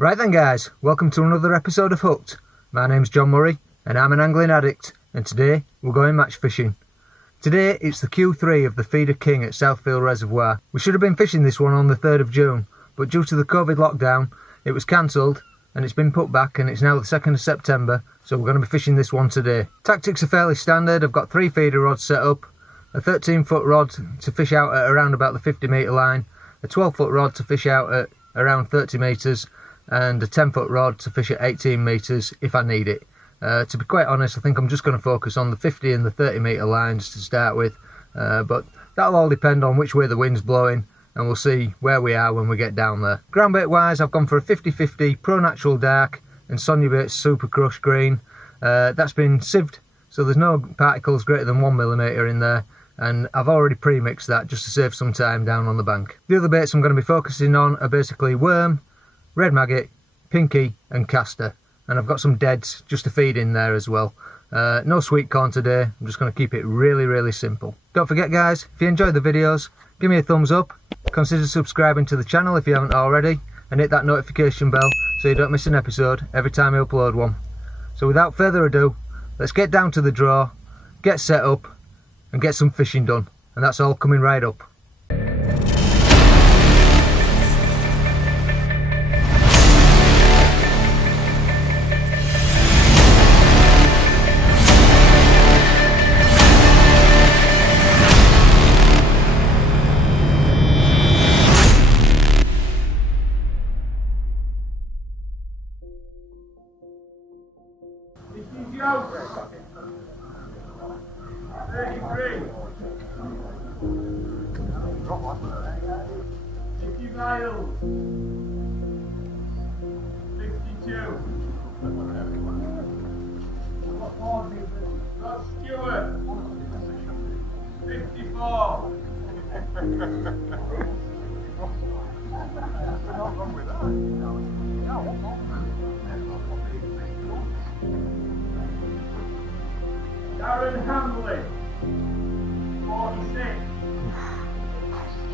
Right then guys, welcome to another episode of Hooked. My name's John Murray and I'm an angling addict, and today we're going match fishing. Today it's the Q3 of the Feeder King at Southfield Reservoir. We should have been fishing this one on the 3rd of June, but due to the COVID lockdown it was cancelled and it's been put back, and it's now the 2nd of September, so we're going to be fishing this one today. Tactics are fairly standard. I've got 3 feeder rods set up, a 13-foot rod to fish out at around about the 50 metre line, a 12-foot rod to fish out at around 30 metres, and a 10-foot rod to fish at 18 metres if I need it. To be quite honest, I think I'm just going to focus on the 50 and the 30 metre lines to start with, but that'll all depend on which way the wind's blowing, and we'll see where we are when we get down there. Groundbait wise, I've gone for a 50-50 Pro Natural Dark and Sonia Baits Super Crush Green. That's been sieved, so there's no particles greater than 1mm in there, and I've already pre-mixed that just to save some time down on the bank. The other baits I'm going to be focusing on are basically worm, red maggot, pinky and castor, and I've got some deads just to feed in there as well. No sweet corn today. I'm just going to keep it really simple. Don't forget guys, if you enjoy the videos, give me a thumbs up, consider subscribing to the channel if you haven't already, and hit that notification bell so you don't miss an episode every time I upload one. So without further ado, let's get down to the draw, get set up and get some fishing done, and that's all coming right up.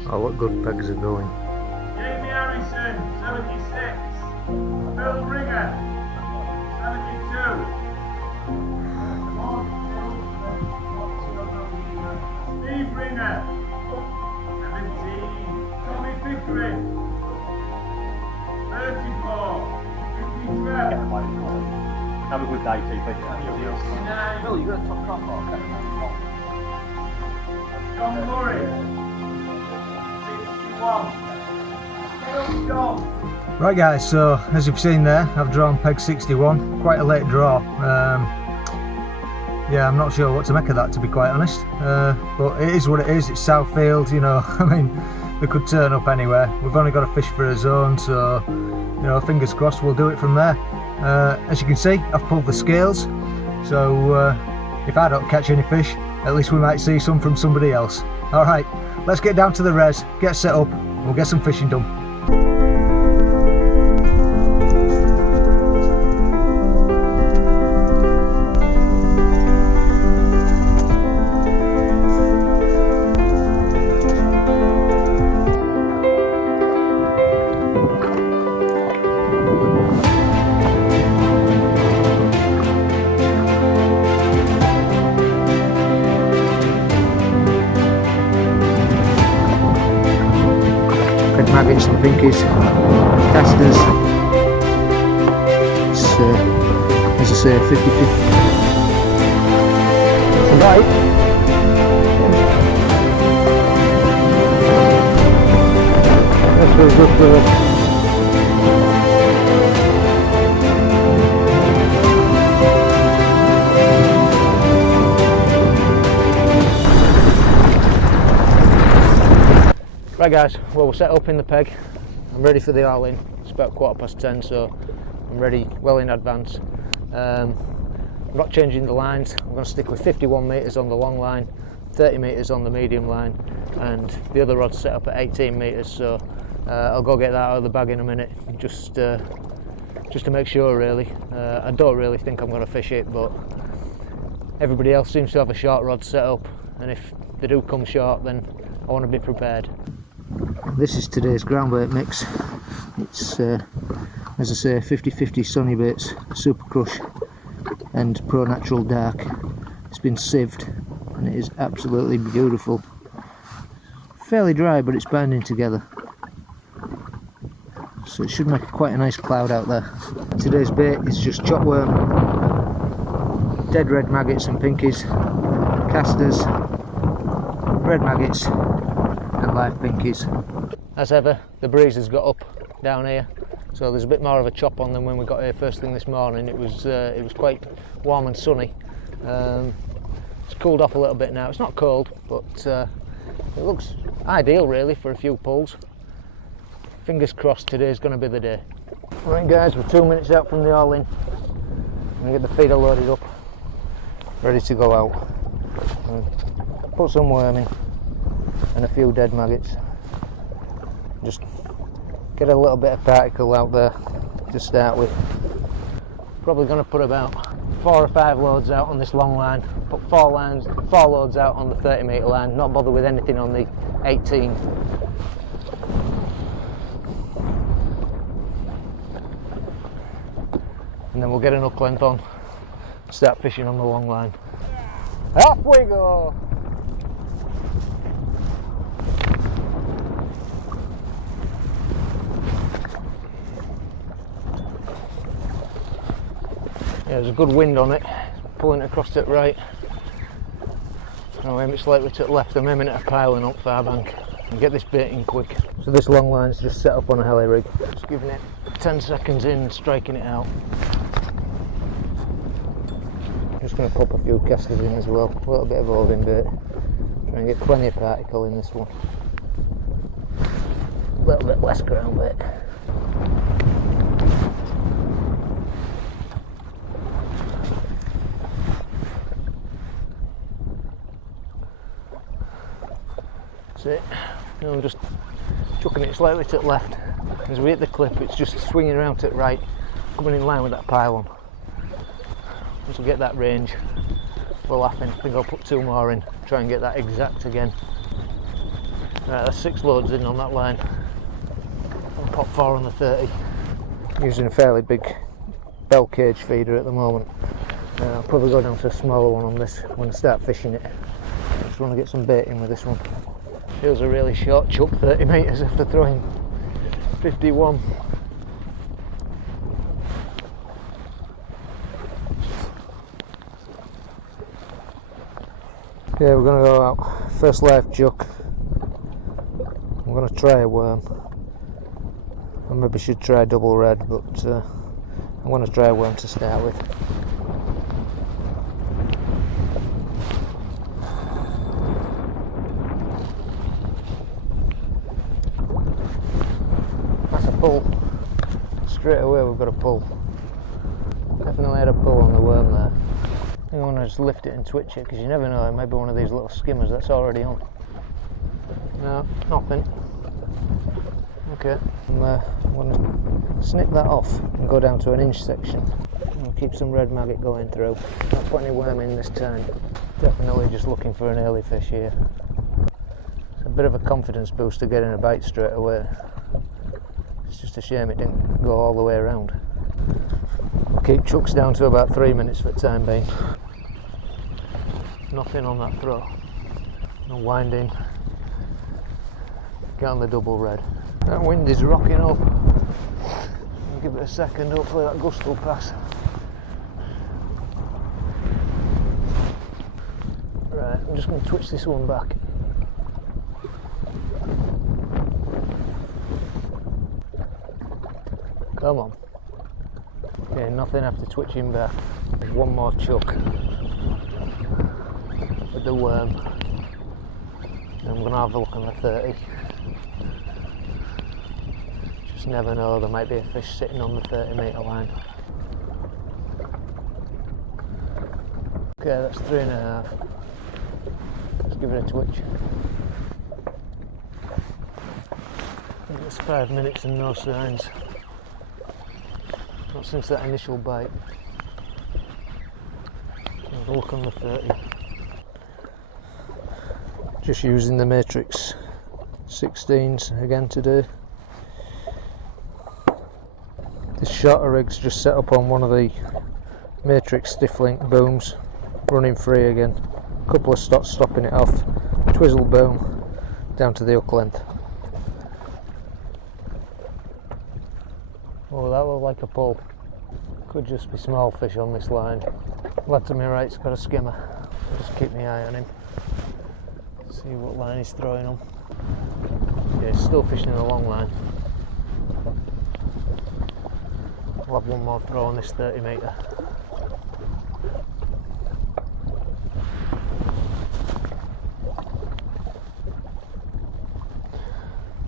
Oh, what good pegs are going. Jamie Harrison, 76. Bill Ringer, 72. Steve Ringer, 17. Tommy Pickering, 34. 53. Have a good day, TP. Bill, you're going to top off. John Murray. Right guys, so as you've seen there, I've drawn peg 61, quite a late draw. Yeah, I'm not sure what to make of that, to be quite honest, but it is what it is. It's Southfield, you know. I mean, they could turn up anywhere. We've only got to fish for a zone, so you know, fingers crossed we'll do it from there. As you can see, I've pulled the scales, so if I don't catch any fish, at least we might see some from somebody else. Alright, let's get down to the res, get set up, and we'll get some fishing done. Maggots and pinkies, casters. It's as I say, 50-50. Right. That's very good for Right guys, well we're set up in the peg. I'm ready for the all-in. It's about 10:15, so I'm ready well in advance. I'm not changing the lines. I'm going to stick with 51 metres on the long line, 30 metres on the medium line, and the other rod's set up at 18 metres, so I'll go get that out of the bag in a minute, just to make sure really. I don't really think I'm going to fish it, but everybody else seems to have a short rod set up, and if they do come short then I want to be prepared. This is today's groundbait mix. It's as I say, 50-50 Sunny Baits, Super Crush and Pro Natural Dark. It's been sieved and it is absolutely beautiful. Fairly dry, but it's binding together, so it should make quite a nice cloud out there. Today's bait is just chopworm, dead red maggots and pinkies, casters, red maggots and live pinkies. As ever, the breeze has got up down here, so there's a bit more of a chop on than when we got here first thing this morning. It was quite warm and sunny. It's cooled off a little bit now. It's not cold, but it looks ideal really for a few pulls. Fingers crossed today's going to be the day. Right guys, we're 2 minutes out from the all-in. I'm going to get the feeder loaded up, ready to go out. Put some worm in and a few dead maggots. Just get a little bit of particle out there to start with. Probably going to put about 4 or 5 loads out on this long line. Put 4 loads out on the 30 metre line, not bother with anything on the 18. And then we'll get an hook length on, start fishing on the long line. Off we go! Yeah, there's a good wind on it, pulling it across to the right. I'll aim it slightly to the left. I'm aiming at a piling up far bank and get this bait in quick. So this long line's just set up on a heli rig. Just giving it 10 seconds in and striking it out. Just going to pop a few casters in as well, a little bit of oving bait. Try and get plenty of particle in this one. A little bit less ground bait. That's it. Now I'm just chucking it slightly to the left. As we hit the clip, it's just swinging around to the right, coming in line with that pylon. Once we get that range, we're laughing. I think I'll put 2 more in, try and get that exact again. Right, that's 6 loads in on that line. I'll pop 4 on the 30. Using a fairly big bell cage feeder at the moment. I'll probably go down to a smaller one on this when I start fishing it. I just want to get some bait in with this one. Feels a really short chuck, 30 metres after throwing 51. Okay, we're going to go out. First live chuck. I'm going to try a worm. I maybe should try double red, but I'm going to try a worm to start with. That's a pull. Straight away we've got a pull. Definitely had a pull on the worm there. I think I'm going to just lift it and twitch it, because you never know, it might be one of these little skimmers that's already on. No, nothing. Okay, I'm going to snip that off and go down to an inch section. I'll keep some red maggot going through. Not put any worm in this turn. Definitely just looking for an early fish here. It's a bit of a confidence booster getting a bite straight away. It's just a shame it didn't go all the way around. I'll keep chucks down to about 3 minutes for the time being. Nothing on that throw. No winding. Get on the double red. That wind is rocking up. I'll give it a second, hopefully that gust will pass. Right, I'm just going to twitch this one back. Come on. Okay, nothing after twitching back. There's one more chuck with the worm. And I'm going to have a look on the 30. Just never know, there might be a fish sitting on the 30 metre line. Okay, that's 3.5. Let's give it a twitch. It's 5 minutes and no signs. Not since that initial bite. Have a look on the 30. Just using the matrix 16s again today. This shorter rig's just set up on one of the matrix stiff link booms, running free again. A couple of stops stopping it off, twizzle boom down to the hook length. Oh, that looked like a pull. Could just be small fish on this line. Lad to my right's got a skimmer. Just keep my eye on him. See what line he's throwing on. Yeah, he's still fishing in a long line. I'll have one more throw on this 30 metre.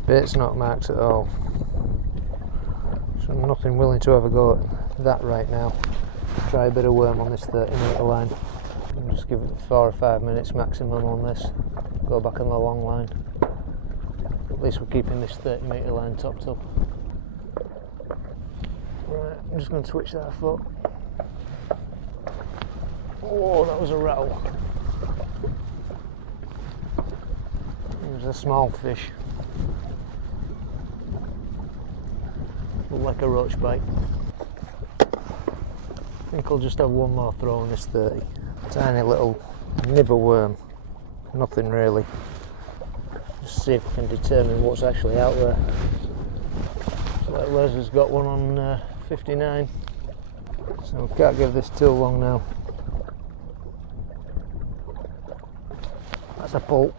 Bait's not marked at all, so I'm nothing willing to have a go at that right now. Try a bit of worm on this 30 metre line. And just give it 4 or 5 minutes maximum on this. Go back on the long line. At least we're keeping this 30 metre line topped up. Right, I'm just going to twitch that foot. Oh, that was a rattle. It was a small fish. Looked like a roach bite. I think I'll just have one more throw on this 30. Tiny little nibber worm. Nothing really. Just see if we can determine what's actually out there. Looks like Les has got one on 59. So we can't give this too long now. That's a pull.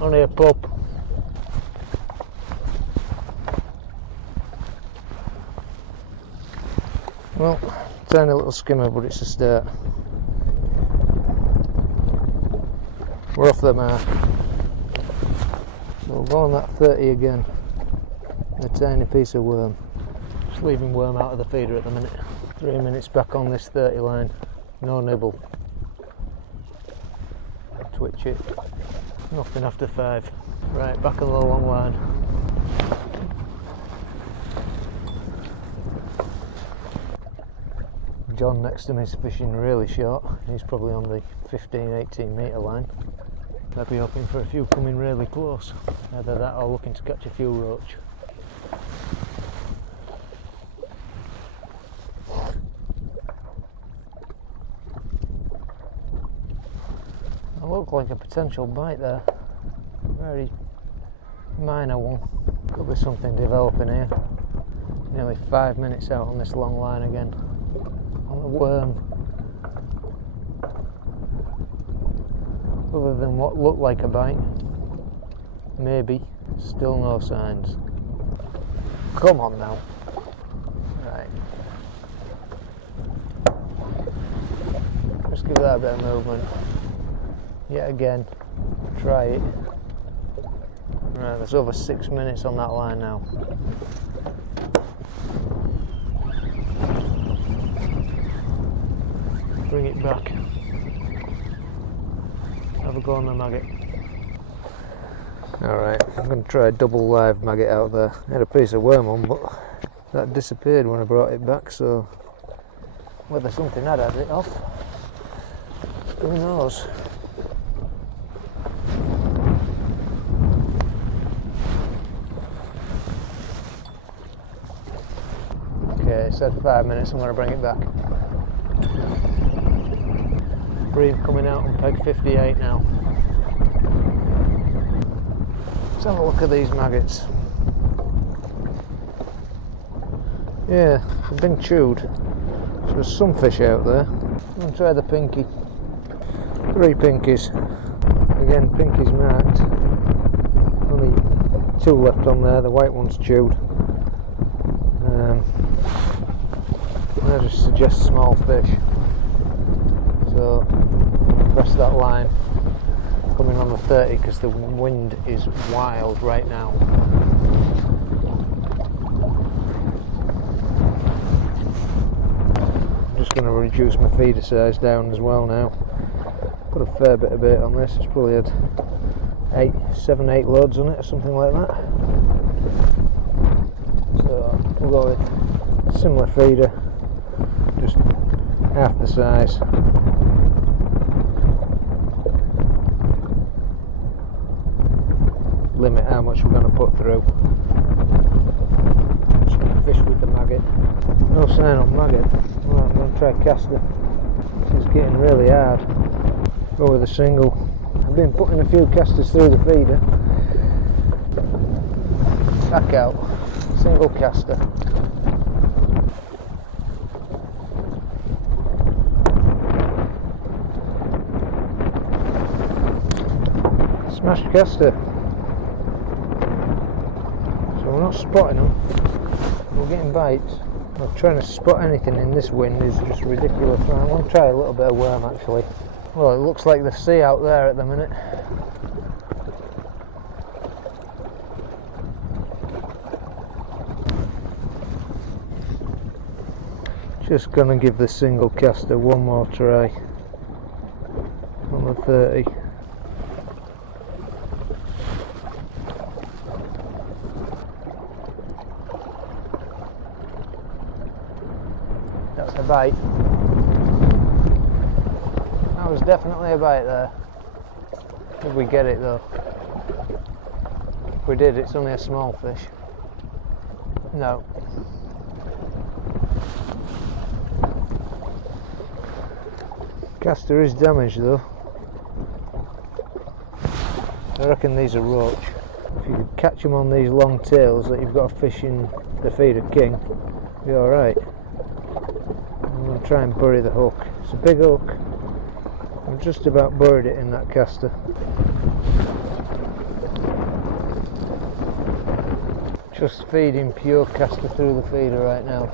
Only a pup. Well, tiny little skimmer, but it's a start. We're off the mark. So we'll go on that 30 again. A tiny piece of worm. Just leaving worm out of the feeder at the minute. 3 minutes back on this 30 line. No nibble. Twitch it. Nothing after 5. Right, back on the long line. John next to me is fishing really short. He's probably on the 15-18 metre line. I'd be hoping for a few coming really close. Either that or looking to catch a few roach. That looked like a potential bite there. Very minor one. Could be something developing here. Nearly 5 minutes out on this long line again. On the worm. Other than what looked like a bite. Maybe. Still no signs. Come on now. Right. Just give that a bit of movement. Yet again. Try it. Right, there's over 6 minutes on that line now. Bring it back. Have a go on the maggot. Alright, I'm going to try a double live maggot out there. I had a piece of worm on, but that disappeared when I brought it back, so whether something had it off, who knows. Okay, it said 5 minutes, I'm going to bring it back. Bream coming out on peg 58 now. Let's have a look at these maggots. Yeah, they've been chewed. So there's some fish out there. I'm going to try the pinky. 3 pinkies. Again, pinkies marked. Only 2 left on there, the white one's chewed. I just suggest small fish. So, press that line coming on the 30 because the wind is wild right now. I'm just going to reduce my feeder size down as well now. Put a fair bit of bait on this. It's probably had 7-8 loads on it or something like that. So we'll go with a similar feeder, just half the size. limit how much we're going to put through. Just going to fish with the maggot. No sign on maggot. Well, I'm going to try caster. It's getting really hard. Go with a single. I've been putting a few casters through the feeder. Back out. Single caster. Smashed caster. So we're not spotting them. We're getting bites. Well, trying to spot anything in this wind is just ridiculous. Right, I'm going to try a little bit of worm actually. Well, it looks like the sea out there at the minute. Just going to give the single caster one more try on the 30. That's a bite. That was definitely a bite there. Did we get it though? If we did, it's only a small fish. No. Caster is damaged though. I reckon these are roach. If you could catch them on these long tails that you've got a fish in the Feeder King, you'll be alright. I'm going to try and bury the hook. It's a big hook. I've just about buried it in that caster. Just feeding pure caster through the feeder right now.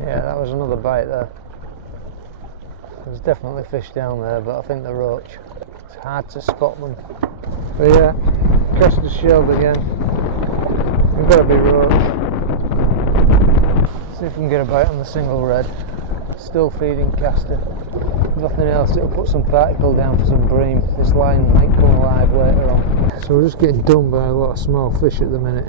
Yeah, that was another bite there. There's definitely fish down there, but I think they're roach. It's hard to spot them. But yeah, caster's shelled again. We've got to be roach. See if we can get a bite on the single red. Still feeding caster. If nothing else, it'll put some particle down for some bream. This line might come alive later on. So we're just getting done by a lot of small fish at the minute.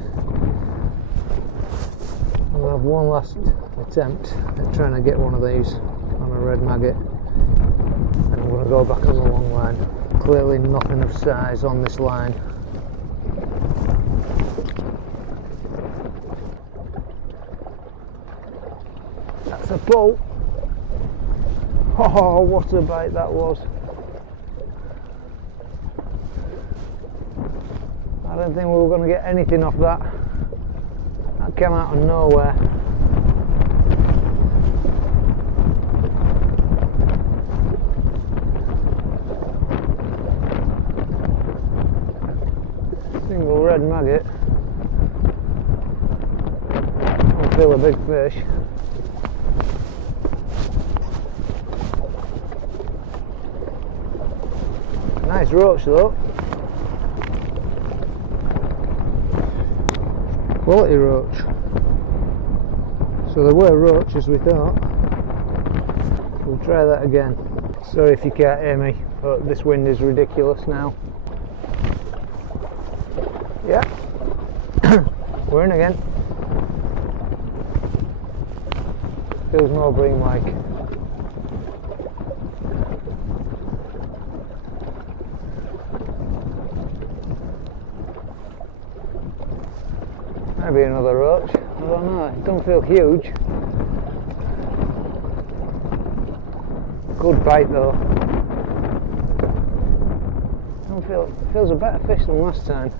I'm going to have one last attempt at trying to get one of these on a red maggot, and I'm going to go back on the long line. Clearly nothing of size on this line. That's a boat. Oh, what a bite that was. I don't think we were going to get anything off that. That came out of nowhere. Single red maggot. I feel a big fish. Nice roach though. Quality roach. So there were roach as we thought. We'll try that again. Sorry if you can't hear me, but this wind is ridiculous now. Yeah. We're in again. Feels more bream like. Maybe another roach. I don't know. It don't feel huge. Good bite though. It feels a better fish than last time.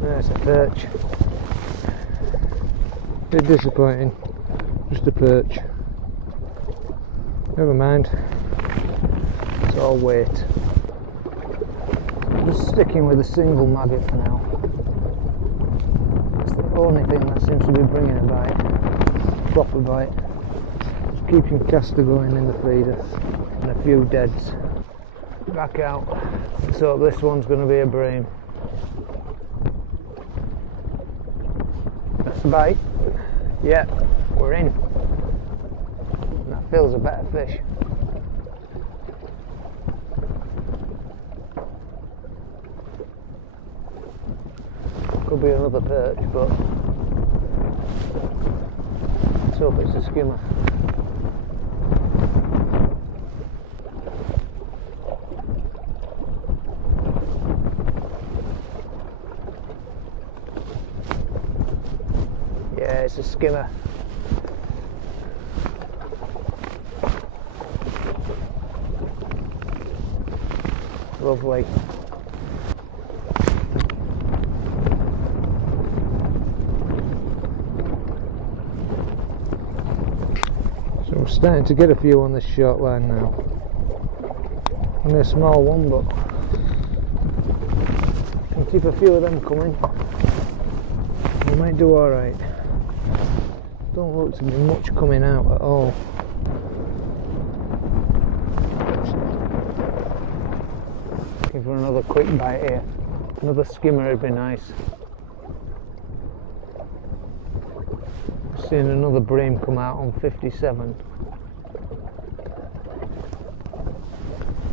There's a perch. Bit disappointing. Just a perch. Never mind. It's all weight. Just sticking with a single maggot for now. It's the only thing that seems to be bringing a bite. Proper bite. Just keeping caster going in the feeder. And a few deads. Back out. So this one's going to be a bream. That's the bite. Yeah, we're in. And I feels a better fish. Could be another perch, but let's hope it's a skimmer. Yeah, it's a skimmer. Lovely. So we're starting to get a few on this short line now. Only a small one, but can keep a few of them coming. We might do alright. Don't look to be much coming out at all. Looking for another quick bite here. Another skimmer would be nice. Seeing another bream come out on 57.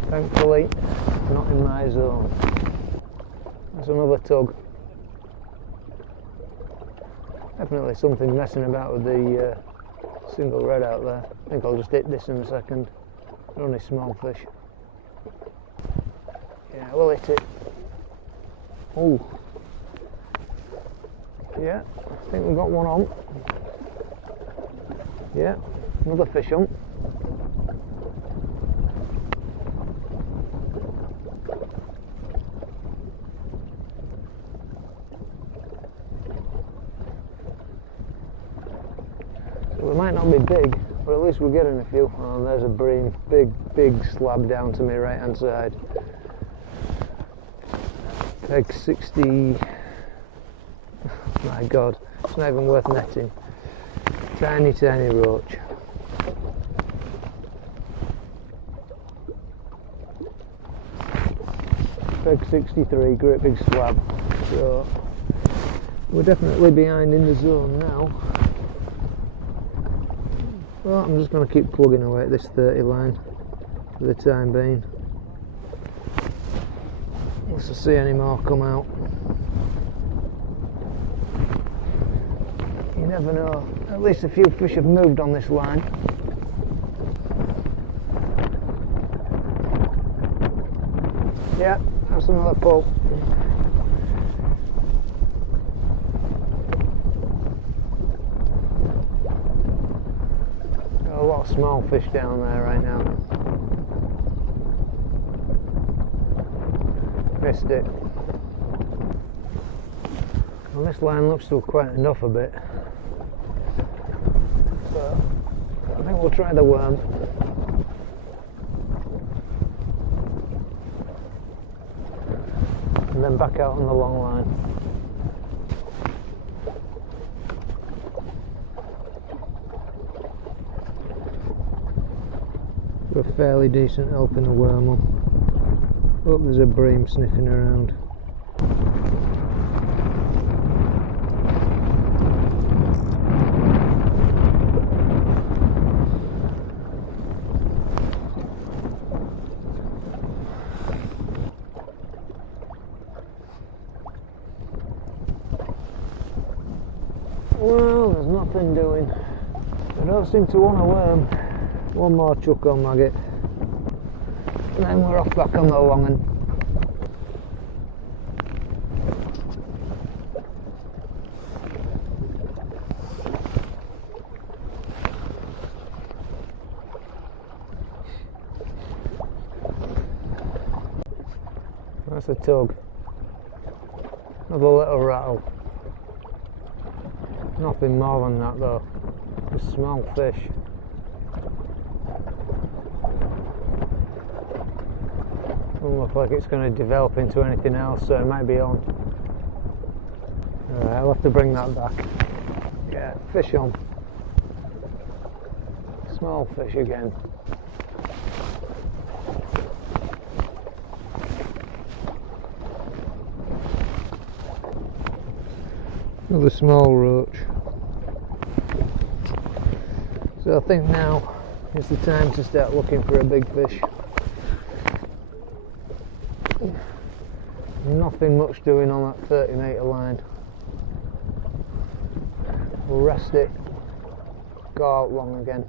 Thankfully, not in my zone. There's another tug. Definitely something messing about with the single red out there. I think I'll just hit this in a second. They're only small fish. Yeah, we'll hit it. Oh. Yeah, I think we've got one on. Yeah, another fish on. So they might not be big, but at least we're getting a few. Oh, there's a bream. Big slab down to my right hand side. Peg 60. My god, it's not even worth netting. Tiny roach. Peg 63, great big slab. So we're definitely behind in the zone now. Well, I'm just going to keep plugging away at this 30 line for the time being. Unless I see any more come out. You never know. At least a few fish have moved on this line. Yeah, that's another pull. Got a lot of small fish down there right now. Missed it. Well, this line looks still quite enough a bit. So I think we'll try the worm. And then back out on the long line. A fairly decent help in the worm up. Hope there's a bream sniffing around. Well, there's nothing doing. I don't seem to want a worm. One more chuck on maggot. And then we're off back on the long one. That's a tug. Another little rattle. Nothing more than that though. Just small fish. Doesn't look like it's going to develop into anything else, so it might be on. Alright, I'll have to bring that back. Yeah, fish on. Small fish again. Another small roach. So I think now It's the time to start looking for a big fish. Nothing much doing on that 30-metre line. We'll rest it, go out long again.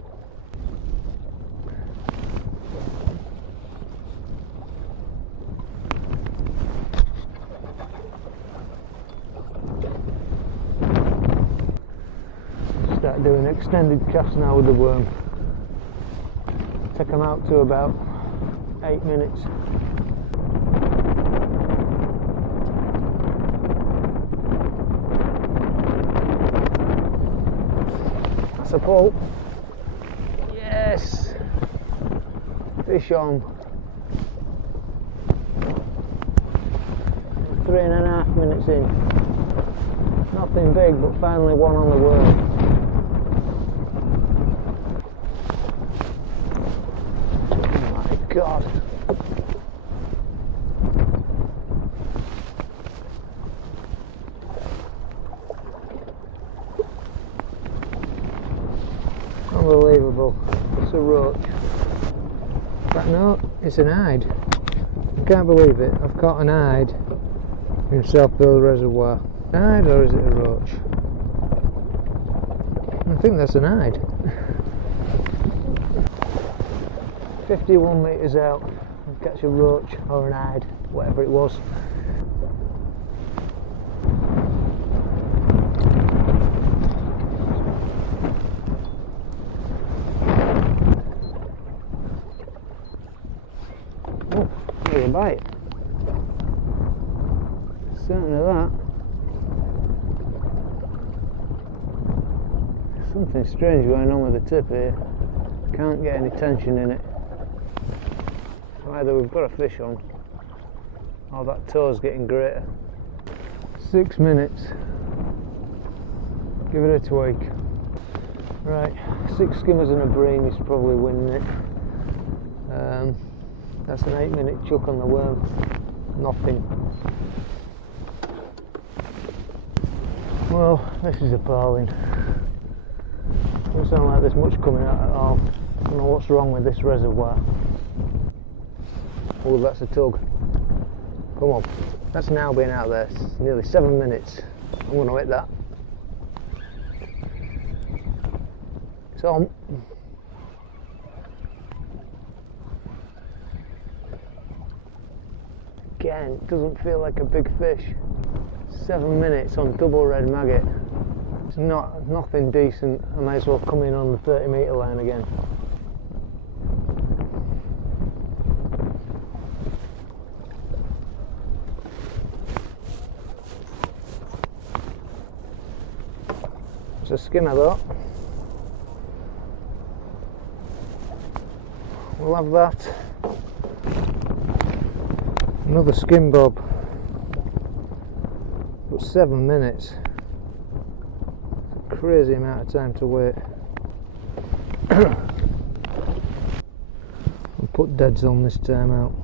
Start doing extended casts now with the worm. Take them out to about 8 minutes. That's a pull. Yes! Fish on. 3.5 minutes in. Nothing big, but finally one on the worm. God. Unbelievable. It's a roach. But no, it's an hide. I can't believe it. I've caught an hide in Southfield Reservoir. An hide, or is it a roach? I think that's an hide. 51 metres out, I'd catch a roach or an hide, whatever it was. Oh, there's a bite. Certainly that. Something strange going on with the tip here. Can't get any tension in it. Either we've got a fish on, or that toe's getting greater. 6 minutes. Give it a tweak. Right, 6 skimmers and a bream is probably winning it. That's an 8-minute chuck on the worm. Nothing. Well, this is appalling. Doesn't sound like there's much coming out at all. I don't know what's wrong with this reservoir. Oh, that's a tug. Come on. That's now been out there. It's nearly 7 minutes. I'm going to hit that. It's on. Again, it doesn't feel like a big fish. 7 minutes on double red maggot. It's nothing decent. I may as well come in on the 30-metre line again. It's a skimmer though. We'll have that. Another skim bob. But 7 minutes. It's a crazy amount of time to wait. I'll put deads on this time out.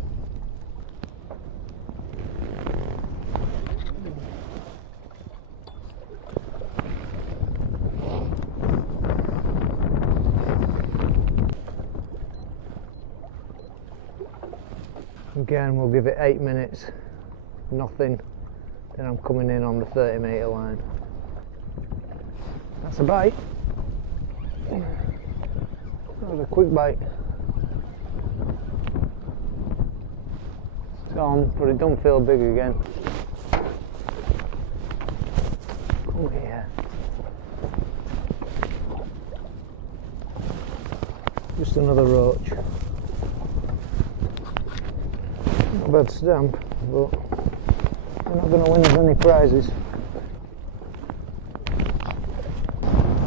Again, we'll give it 8 minutes, nothing, then I'm coming in on the 30-metre line. That's a bite. That was a quick bite. It's on, but it don't feel big again. Come here. Just another roach. Not a bad stamp, but we're not going to win us any prizes.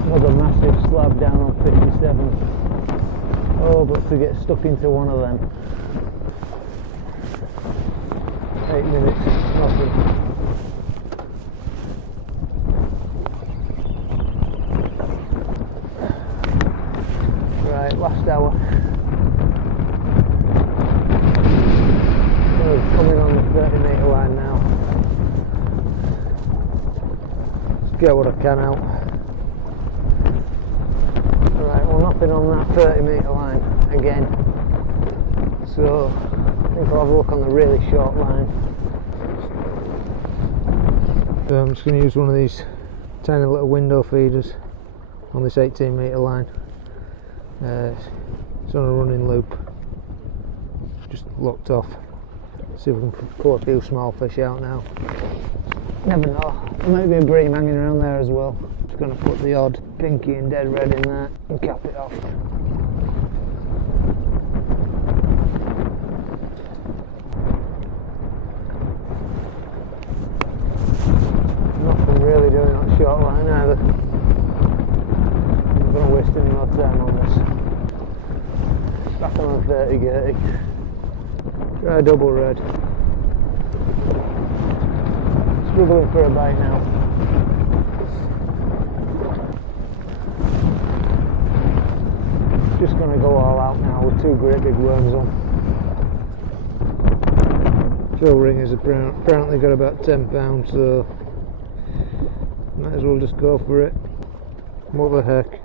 Another massive slab down on 57. Oh, but to get stuck into one of them. 8 minutes, nothing. Right, last hour. Coming on the 30-metre line now. Let's get what I can out. Right, well, nothing on that 30 metre line again, so I think I'll have a look on the really short line. So I'm just going to use one of these tiny little window feeders on this 18 metre line. It's on a running loop, just locked off. See if we can pull a few small fish out now. Never know, there might be a bream hanging around there as well. Just going to put the odd pinky and dead red in there and cap it off. Nothing really doing that short line either. I'm not going to waste any more time on this. Back on the 30 gertie. Try a double red. Struggling for a bite now. Just going to go all out now with two great big worms on. Drill ring has apparently got about 10 pounds, so might as well just go for it. What the heck.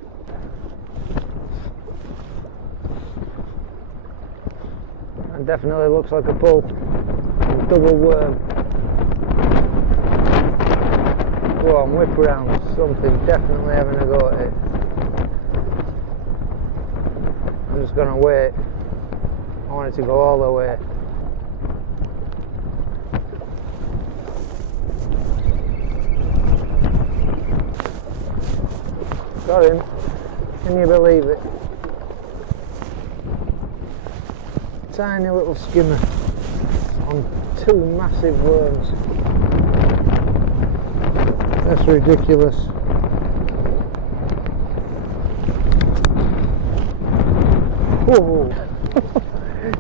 That definitely looks like a pull. Double worm. Go on, whip round. Something definitely having a go at it. I'm just going to wait. I want it to go all the way. Got him. Can you believe it? Tiny little skimmer on two massive worms. That's ridiculous. Whoa.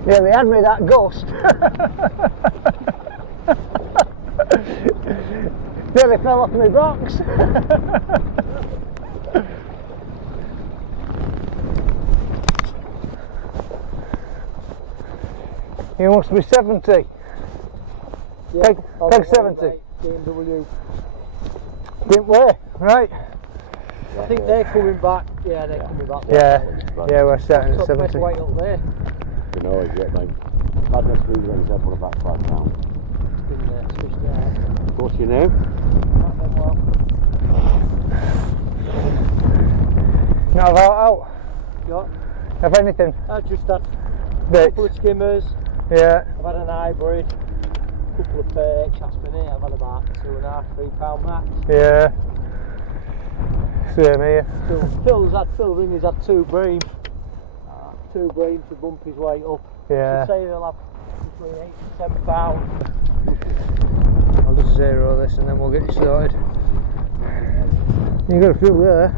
Yeah, they had me that ghost. Nearly fell off my box. You must be 70. Yeah, Peg 70. BMW. Didn't weigh, right? I think they're coming back. Yeah, they're coming back. Yeah, we're starting at 70. Best weight up there. You know it yet, mate. Madness food when he's up on about 5 pounds. It's been swished there. What's your name? Not been well. Not out. Got? Have anything? I've just had a Bits. couple of skimmers. Yeah. I've had an hybrid. A couple of perch. That's been it. I've had about 2.5, £3 max. Yeah. Same here. Phil Ringer's had 2 bream. 2 bream to bump his weight up. Yeah. I'd say they'll have between 8 and 10 pounds. I'll just zero this and then we'll get you started. You got a few there.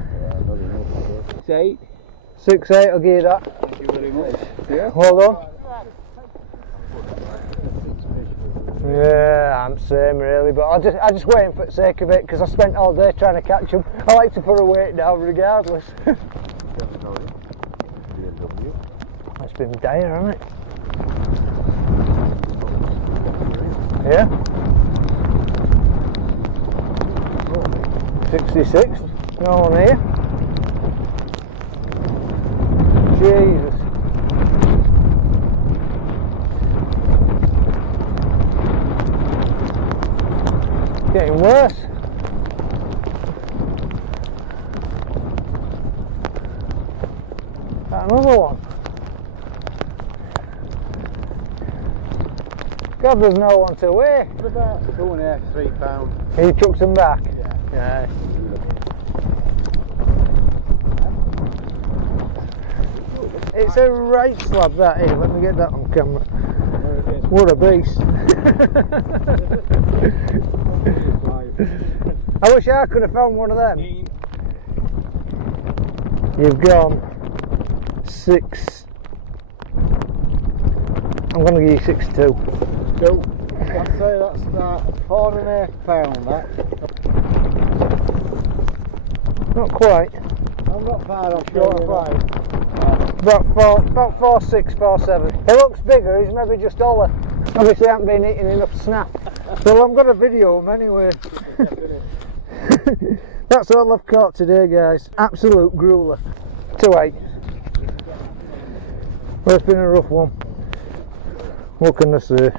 8. 6'8", I'll give you that. Thank you very much. Yeah? Hold on. Yeah, I'm same really, but I'm just waiting for the sake of it because I spent all day trying to catch them. I like to put a weight down regardless. It's been dire, hasn't it? Yeah. 66. No one here. Jesus. Getting worse. Another one. God, there's no one to weigh. About 2.5, £3. He took some back? Yeah. It's a right slab that here, let me get that on camera. What a beast. I wish I could have found one of them. You've gone 6. I'm going to give you 6'2". Go. I'd say that's about £4.5 that. Not quite. I'm not far off short of 5. About 4'6", 4'7". It looks bigger, he's maybe just taller. Obviously I haven't been eating enough snap. So I'm going to video him anyway. That's all I've caught today, guys. Absolute grueller. 2.8. Well, it's been a rough one. What can I say?